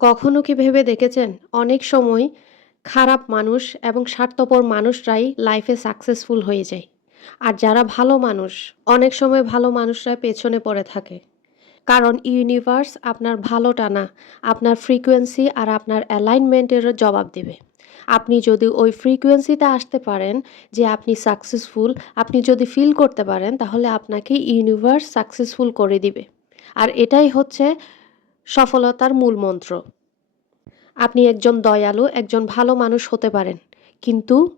কখনো কি ভেবে দেখেছেন? অনেক সময় খারাপ মানুষ এবং স্বার্থপর মানুষরাই লাইফে সাকসেসফুল হয়ে যায়। আর যারা ভালো মানুষ, অনেক সময় ভালো মানুষরা পেছনে পড়ে থাকে। কারণ ইউনিভার্স আপনার ভালোটা না, আপনার ফ্রিকোয়েন্সি আর আপনার অ্যালাইনমেন্টেরও জবাব দেবে। আপনি যদি ওই ফ্রিকোয়েন্সিতে আসতে পারেন যে আপনি সাকসেসফুল, আপনি যদি ফিল করতে পারেন তাহলে আপনাকে ইউনিভার্স সাকসেসফুল করে দিবে। আর এটাই হচ্ছে সফলতার মূল মন্ত্র। আপনি একজন দয়ালু, একজন ভালো মানুষ হতে পারেন। কিন্তু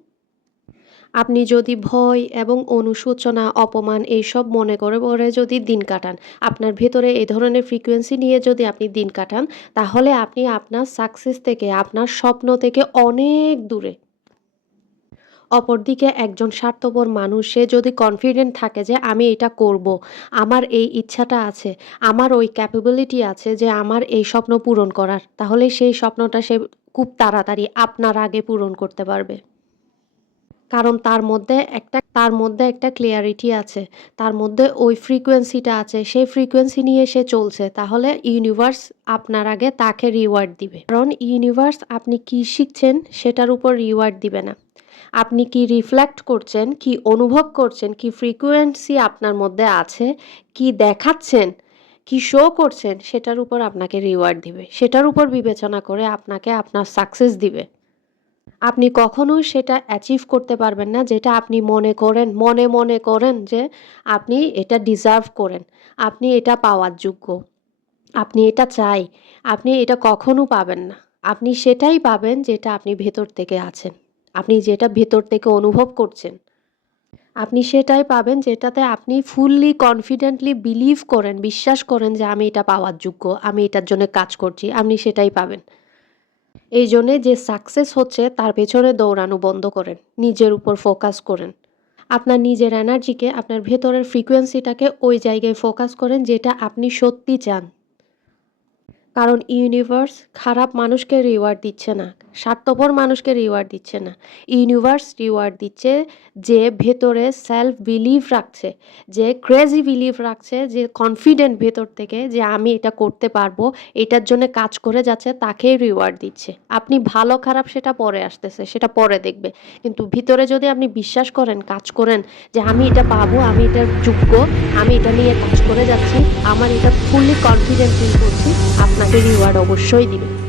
আপনি যদি ভয় এবং অনুশোচনা, অপমান এইসব মনে করে যদি দিন কাটান, আপনার ভেতরে এই ধরনের ফ্রিকোয়েন্সি নিয়ে যদি আপনি দিন কাটান, তাহলে আপনি আপনার সাকসেস থেকে, আপনার স্বপ্ন থেকে অনেক দূরে। অপরদিকে একজন স্বার্থপর মানুষ সে যদি কনফিডেন্ট থাকে যে আমি এটা করব, আমার এই ইচ্ছাটা আছে, আমার ওই ক্যাপাবিলিটি আছে যে আমার এই স্বপ্ন পূরণ করার, তাহলে সেই স্বপ্নটা সে খুব তাড়াতাড়ি আপনার আগে পূরণ করতে পারবে। কারণ তার মধ্যে একটা ক্লিয়ারিটি আছে। তার মধ্যে ওই ফ্রিকোয়েন্সিটা আছে। সেই ফ্রিকোয়েন্সি নিয়ে সে চলছে। তাহলে ইউনিভার্স আপনার আগে তাকে রিওয়ার্ড দিবে। কারণ ইউনিভার্স আপনি কি শিখছেন সেটার উপর রিওয়ার্ড দিবে না। আপনি কি রিফ্লেক্ট করছেন, কি অনুভব করছেন, কি ফ্রিকোয়েন্সি আপনার মধ্যে আছে, কি দেখাচ্ছেন, কি শো করছেন সেটার উপর আপনাকে রিওয়ার্ড দিবে। সেটার উপর বিবেচনা করে আপনাকে আপনার সাকসেস দিবে। আপনি কখনোই সেটা অ্যাচিভ করতে পারবেন না যেটা আপনি মনে করেন যে আপনি এটা ডিজার্ভ করেন। আপনি এটা পাওয়ার যোগ্য। আপনি এটা চাই। আপনি এটা কখনো পাবেন না। আপনি সেটাই পাবেন যেটা আপনি ভেতর থেকে আছেন। আপনি যেটা ভেতর থেকে অনুভব করছেন। আপনি সেটাই পাবেন যেটাতে আপনি ফুললি কনফিডেন্টলি বিলিভ করেন, বিশ্বাস করেন যে আমি এটা পাওয়ার যোগ্য। আমি এটার জন্য কাজ করছি। আপনি সেটাই পাবেন। এই জন্যে যে সাকসেস হচ্ছে তার পেছনে দৌড়ানো বন্ধ করেন। নিজের উপর ফোকাস করেন। আপনার নিজের এনার্জিকে, আপনার ভেতরের ফ্রিকোয়েন্সিটাকে ওই জায়গায় ফোকাস করেন যেটা আপনি সত্যি চান। কারণ ইউনিভার্স খারাপ মানুষকে রিওয়ার্ড দিচ্ছে না, স্বার্থপর মানুষকে রিওয়ার্ড দিচ্ছে না। ইউনিভার্স রিওয়ার্ড দিচ্ছে যে ভেতরে সেলফ বিলিভ রাখছে, যে ক্রেজি বিলিভ রাখছে, যে কনফিডেন্ট ভেতর থেকে যে আমি এটা করতে পারবো, এটার জন্য কাজ করে যাচ্ছে, তাকেই রিওয়ার্ড দিচ্ছে। আপনি ভালো খারাপ সেটা পরে আসতেছে, সেটা পরে দেখবে। কিন্তু ভিতরে যদি আপনি বিশ্বাস করেন, কাজ করেন যে আমি এটা পাবো, আমি এটার যোগ্য, আমি এটা নিয়ে কাজ করে যাচ্ছি, আমার এটা ফুললি কনফিডেন্ট ফিল করছি, আপনাকে রিওয়ার্ড অবশ্যই দিবে।